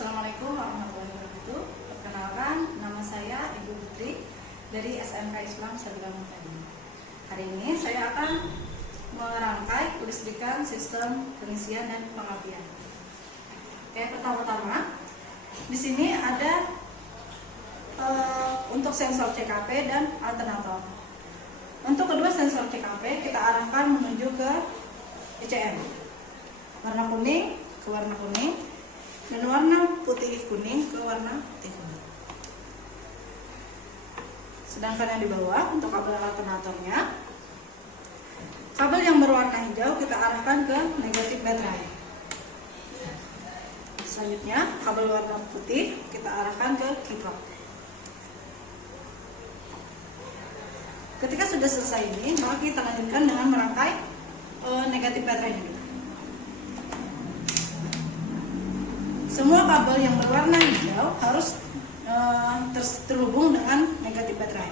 Assalamualaikum warahmatullahi wabarakatuh. Perkenalkan, nama saya Ibu Putri dari SMK Islam Sabila Muhtadi. Hari ini saya akan merangkai kelistrikan sistem pengisian dan pengapian. Oke, pertama-tama di sini ada untuk sensor CKP dan alternator. Untuk kedua sensor CKP kita arahkan menuju ke ECM. Warna kuning ke warna kuning dan warna putih kuning ke warna putih kuning. Sedangkan yang di bawah untuk kabel alternatornya, kabel yang berwarna hijau kita arahkan ke negatif baterai. Selanjutnya kabel warna putih kita arahkan ke kiprok. Ketika sudah selesai ini, maka kita lanjutkan dengan merangkai negatif baterainya. Semua kabel yang berwarna hijau harus terhubung dengan negatif baterai.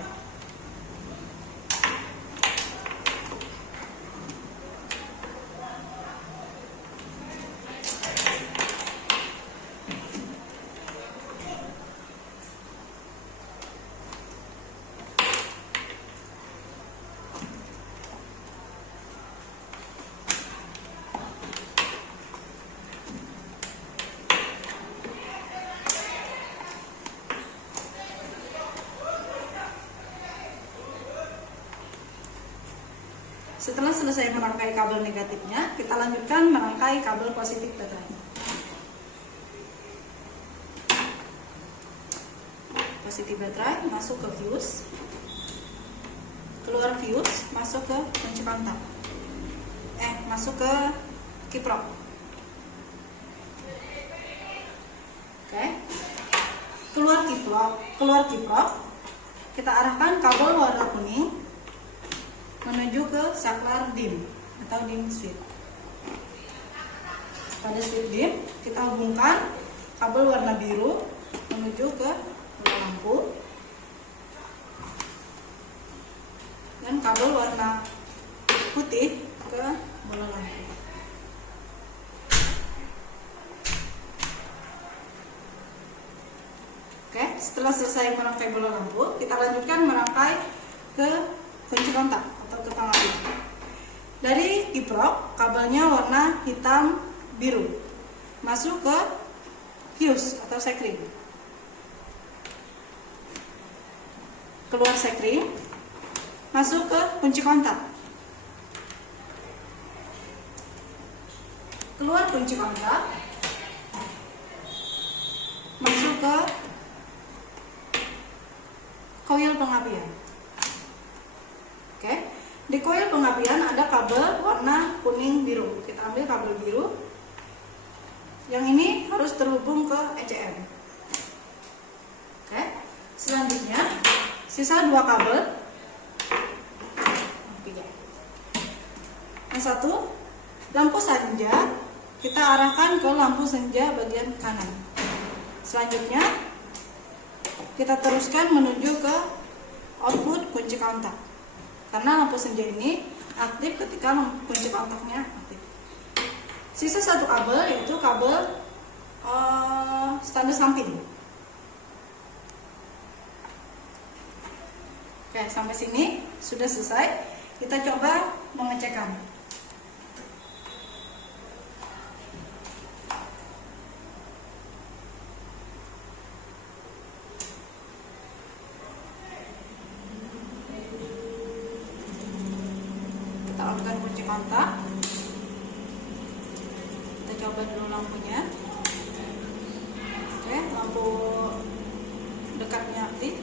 Setelah selesai merangkai kabel negatifnya, kita lanjutkan merangkai kabel positif baterai. Positif baterai masuk ke fuse, keluar fuse masuk ke kunci kontak, masuk ke kiprok. Oke, keluar kiprok, kita arahkan kabel warna kuning menuju ke saklar dim atau dim switch. Pada switch dim kita hubungkan kabel warna biru menuju ke bola lampu dan kabel warna putih ke bola lampu. Oke, setelah selesai merangkai bola lampu, kita lanjutkan merangkai ke kunci kontak atau ke pengapian. Dari kiprok, kabelnya warna hitam biru masuk ke fuse atau sekring. Keluar sekring masuk ke kunci kontak. Keluar kunci kontak masuk ke koil pengapian. Oke, di koil pengapian ada kabel warna kuning biru. Kita ambil kabel biru. Yang ini harus terhubung ke ECM. Oke, selanjutnya sisa dua kabel. Yang satu, lampu senja kita arahkan ke lampu senja bagian kanan. Selanjutnya kita teruskan menuju ke output kunci kontak. Karena lampu senja ini aktif ketika kunci kontaknya aktif. Sisa satu kabel yaitu kabel standar samping. Oke, sampai sini sudah selesai. Kita coba mengecekkan. Kita on-kan kunci kontak. Kita coba dulu lampunya. Oke, lampu dekatnya aktif.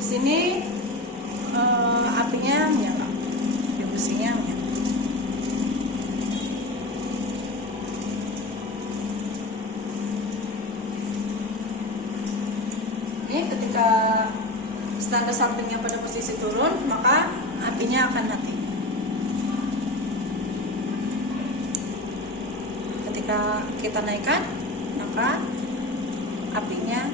Di sini apinya menyala, besinya menyala. Ini ketika standar sampingnya pada posisi turun, maka apinya akan mati. Ketika kita naikkan, maka apinya